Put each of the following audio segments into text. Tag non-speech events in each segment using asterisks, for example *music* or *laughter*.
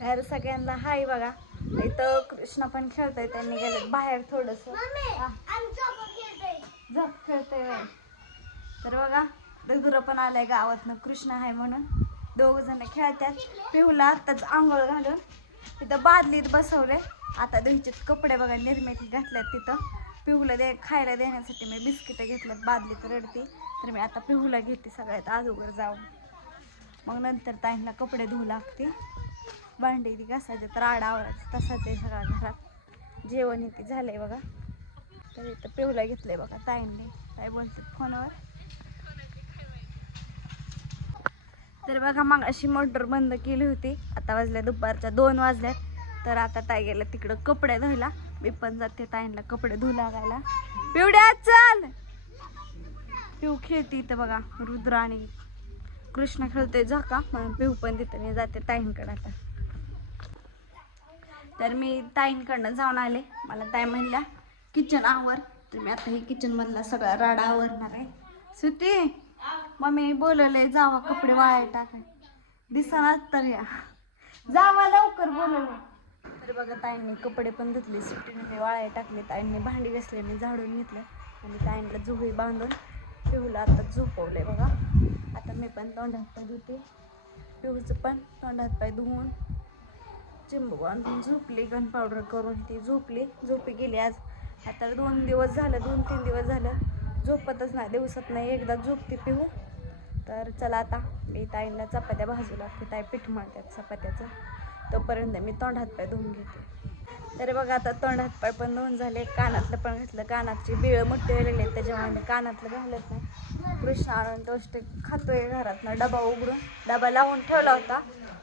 बाहेर सगळ्यांना हाय बघा. इथं कृष्ण पण खेळतोय त्यांनी गेले बाहेर थोडस. झोप खेळतोय. तर बघा रघुर पण आलाय गावातनं कृष्ण आहे म्हणून. दोघ जण खेळतात पिहूला आत्ताच आंघोळ घालून. तिथं बादलीत बसवले आता दोहीचे कपडे बघा निर्मिती घातल्यात तिथं. पिहूला दे खायला देण्यासाठी मी बिस्किटं घेतल्यात बादलीत रडते. तर मी आता पिहूला घेते सगळ्यात अगोदर जाऊन. मग नंतर ताईंना कपडे धुवू लागते. भांडी ती घासायचे तर आडा आवरायचं तसाच आहे सगळा घरात. जेवण इथे झालंय बघा. तर इथं पिवला घेतलंय बघा ताईंनी. ताई बोलते फोनवर. तर बघा मग अशी मोटर बंद केली होती. आता वाजल्या दुपारच्या दोन वाजल्यात. तर आता ताई गेला तिकडं कपडे धुयला. मी पण जाते ताईंना कपडे धुऊ लागायला. पिवड्या चल! पिऊ खेळते इथं बघा रुद्र आणि कृष्ण खेळतोय झाका म्हणून पिऊ पण तिथं मी जाते ताईंकडे आता. तर मी ताईंकडनं जाऊन आले. मला ताई म्हणल्या किचन आवर. तर मी आता हे किचन मधला सगळा राडा आवरणार आहे. सुती मम्मी बोलवले जावा कपडे वाळायला टाकाय दिसणार तर या. जावा लवकर बोलवलं. तर बघा ताईंनी कपडे पण धुतले सुटीने वाळायला टाकले. ताईंनी भांडी घासले मी झाडून घेतलं. आणि ताईंना जुही बांधून पिहूला आता झोपवले बघा. आता मी पण तोंडात पाय धुते. पिहूचं पण तोंडात पाय धुवून चिंबू आणून झोपली गन पावडर करून ती झोपली. झोपी गेली आज. आता दोन दिवस झालं दोन तीन दिवस झालं. झोपतच नाही दिवसात नाही एकदा झोपते पिऊ. तर चला आता मी ताईंना चपात्या भाजू लागते. ताई पीठ मळतात चपात्याचं. तोपर्यंत मी तोंड हातपाय धुवून घेते. तर बघा आता तोंड हातपाय पण धुवून झाले कानातलं पण घातलं. कानाची बिळं मोठे व्हायला त्याच्यामुळे मी कानातलं घालत नाही. कृष्ण आनंद टोस्ट खातोय घरातनं डबा उघडून. डबा लावून ठेवला होता.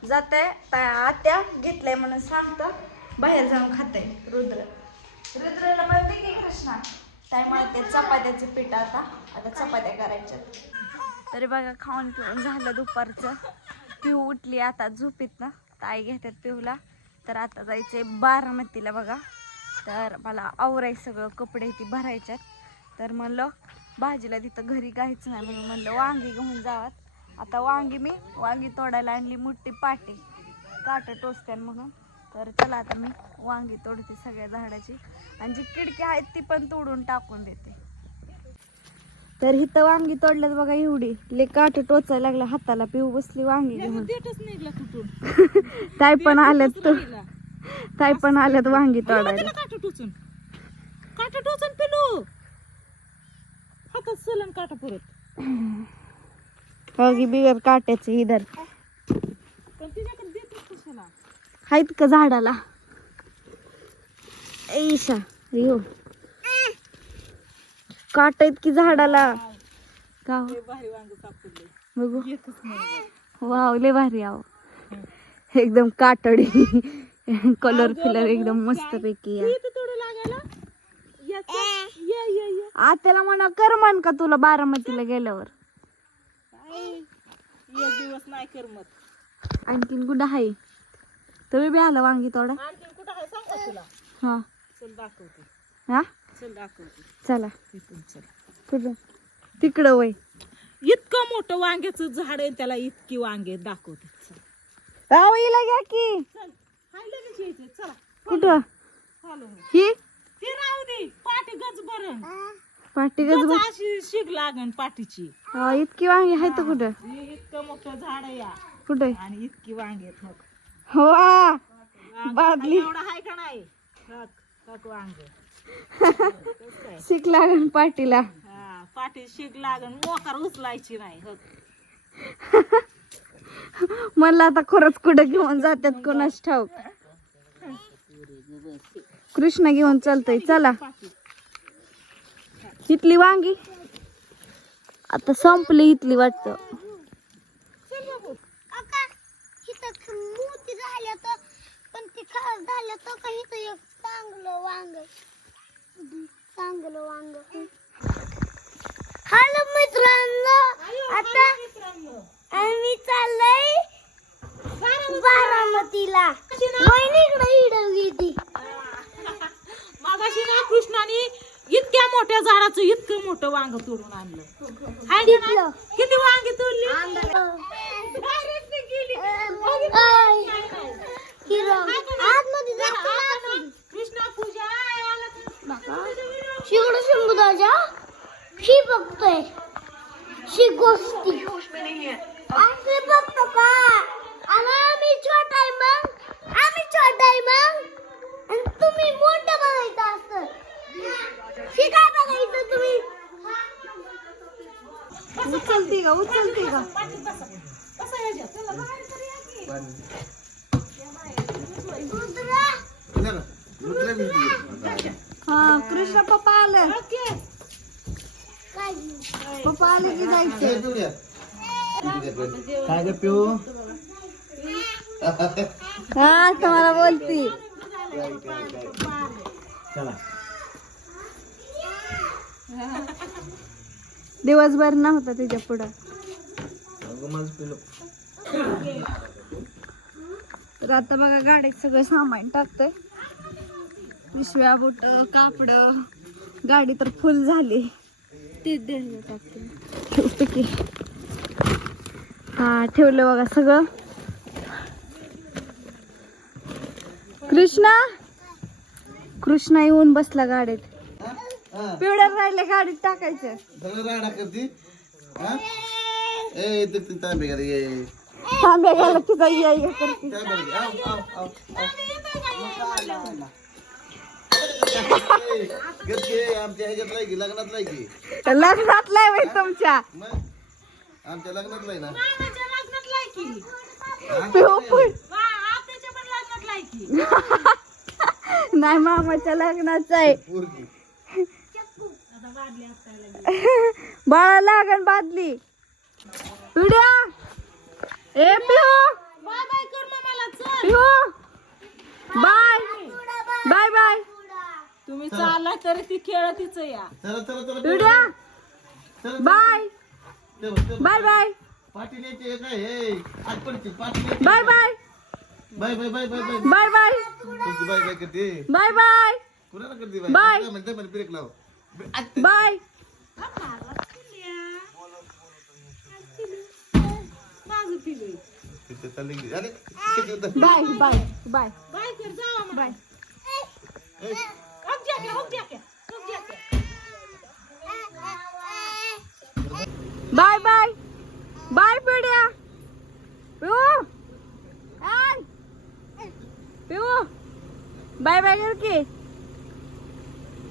जाते आत्या घेतलंय म्हणून सांगतं बाहेर जाऊन खाते रुद्र. रुद्रला म्हणते की कृष्णा? त्यामुळे ते चपात्याचं पीठ आता आता चपात्या करायच्या. तरी बघा खाऊन पिऊन झालं दुपारचं. पिऊ उठली आता झोपीत ना ताई घेतात पिऊला. तर आता जायचे बारामतीला बघा. तर मला आवराय सगळं कपडे ती भरायच्यात. तर म्हणलं भाजीला तिथं घरी काहीच नाही म्हणून म्हणलं वांगी घेऊन जावात. आता वांगी मी वांगी तोडायला आणली मोठी पाटी. काट टोचत्यान म्हणून. तर चला आता मी वांगी तोडते सगळ्या झाडाची. आणि जी किडकी आहेत ती पण तोडून टाकून देते. तर इथं वांगी तोडल्यात बघा एवढी. ले काट टोचायला लागला हाताला पिऊ बसली वांगी घेऊन. *laughs* ताई पण आल्यात तो *laughs* ताई पण आल्यात वांगी तोडायला. काटा टोचून? काटा टोचून पिलू. हातात सलन काटा परत. *laughs* बघी बिगर काट्याचे इधर. आहेत का झाडाला? ऐशा यो काट की झाडाला. का हो? बघू. वाव लय भारी आहो. एकदम कातडी. कलर फिलर एकदम मस्त पैकी तू इथं थोडं लागायला? याचं- ये ये ये. आत्याला म्हणा कर म्हण का तुला बारामतीला गेल्यावर? एक दिवस नाही करमत. आणखीन कुठं आहे? तुम्ही बी आला वांगी तोडा. आणखी कुठं आहे सांग का तुला? हा. चल दाखवते. हा? चल दाखवते. चला. इथून चल. कुठं? तिकडं वय. इतकं मोठं वांग्याचं झाड आहे त्याला इतकी वांगे दाखवते. चल. राव हिला घ्या की. चल. हाय लगेच यायचं चला. कुठं? चालू ही? ती राहू दे. पाठी गज बरं. पाठी गज गज अशी शिग लागन पाठीची हा, इतकी वांगी आहेत तर कुठं? हे इतकं मोठं झाड आहे या. कुठे? आणि इतकी वांगे आहेत मग हो आ, बादली. एवढा आहे का नाही? हक हक वांग. *laughs* कसं आहे? शिक लागण पाटीला. हा, पाठी शिग लागन मोकार उचलायची नाही हक *laughs* म्हणलं आता खरंच कुठं घेऊन जातात कोणाच ठाऊक. *laughs* कृष्ण घेऊन चालतोय चला. पाठी इथली वांगी. आता संपली इथली वाटतं. मोठी झाल्या तर पण ती झाल्या तर एक चांगलं वांग. चांगलं वांग. कालचं इतकं मोठं वांग तोडून आणलं. हाय किती वांगी तोडली? Direct पूजा आला तर- शिवड शंभुदाच्या बघतोय. शी गोष्टी. उचलते का? उचलते का? हा कृष्ण पप्पा आलं. काय पप्पा आले की जायचं. काय ग पिऊ? हा तुम्हाला बोलती. चला. दिवसभर नव्हता तिच्या पुढं. तर आता बघा गाडीत सगळं सामान टाकतंय. पिशव्या बोट कापड. गाडी तर फुल झाली. ते टाकते. की. हा ठेवलं बघा सगळं. कृष्णा? कृष्णा येऊन बसला गाडीत. पिवड्या राहिले गाडीत टाकायचं सगळं राडा करती. हा? ए ते ते तांबे का रे ये. थांब्या गेला तुझा या या करते तांबे रे. आव, आव, आव, आव. ए, गच्चे, आमच्या ह्याच्यात लाय की लग्नात लाय की? लग्नात लय तुमच्या. मग? आमच्या लग्नात लाय ना? मामाच्या लग्नात लायकी पिऊ पण वा आत्याच्या पण लग्नात लायकी *laughs* नाही मामाच्या लग्नाचं आहे. पोरगी. *laughs* बाळा लागण बादली. पिढ्या. ए Piu bye. Bye bye bye. Bye तुम्ही चालला तरी ती खेळतीच या. चला चला चला पिढ्या. Bye. Bye bye. Bye bye bye bye bye bye bye bye. Bye bye bye करते. Bye? Bye. Bye. Bye. Bye माझं पिलू तिथे चालली गेली. अरे किती होतं? बाय बाय बाय बाय कर जावा मग बाय ए, हक जाके हक जाके हक जाके बाय बाय बाय पिढ्या पिऊ आय पिऊ बाय बाय कर की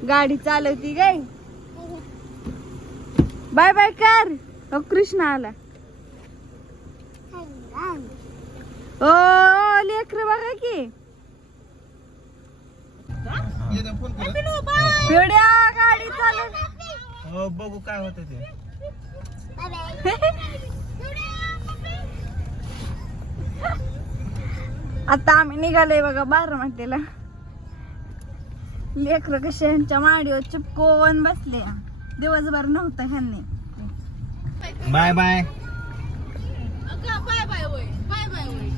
गाडी चालवती गाय बाय बाय कर. हो कृष्ण आला. ओ लेकर बघा की. गाडी चालव. हो बघू काय होतं ते. *laughs* आता आम्ही निघालोय बघा बारामतीला. लेकर कसे ह्यांच्या माडीवर चिपकवून बसले. दिवसभर नव्हतं ह्यांनी. Bye bye. बाय बाय होय. बाय बाय होय.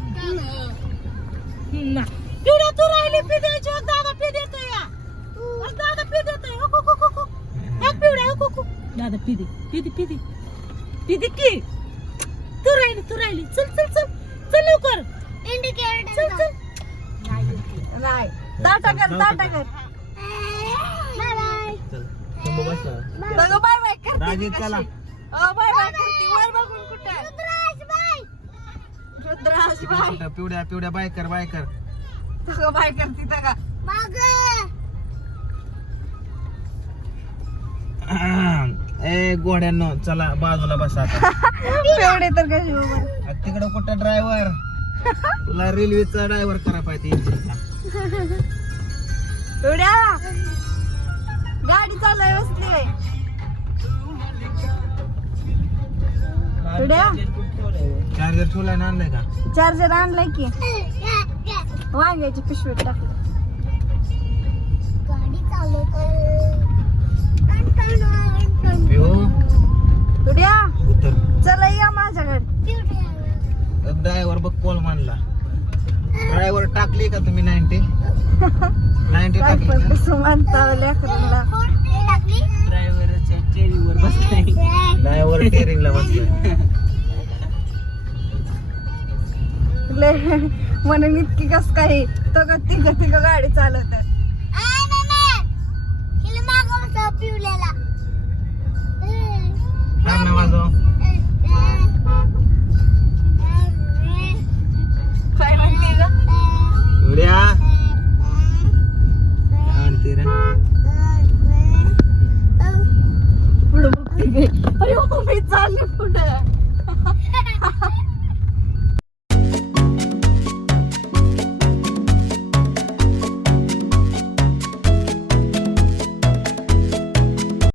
तू राहिली पिढ्याची हक दादा पी देतो या. दादा पी हक पिढ्या हक हक दादा पी दे पी दे पी दे पी दे की? तू राहिली तू राहिली. चल चल चल. चल लवकर. चल इंडिकेटर चल. नाही ताटा कर ताटा कर. चल बसा बाय बाय करते चला. बाय बाय करते. वर बघून कुठं रुद्राज बाय. पिवड्या पिवड्या पिवड्या बाय कर बाय कर. सगळं बाय करते *clears throat* ए गोड्यांनो चला बाजूला बसा आता. पेवडे तर कशी उभं आ, तिकडं कुठं ड्रायव्हर तुला रेल्वेचा ड्रायव्हर करा पाहिजे. गाडी चालवाय बसली चार्जर ठेवलाय ना आणलाय का? चार्जर आणलाय की. वांग्याची पिशवीत टाकलं. चला या माझ्याकडे. ड्रायव्हर बघ कोल मानला ड्रायव्हर टाकली का तुम्ही नाईन्टी नाईन्टी *laughs* टाकली लय म्हणून इतकी कस काय तो का तिघ तिघ गाडी चालवतात पिवलेला.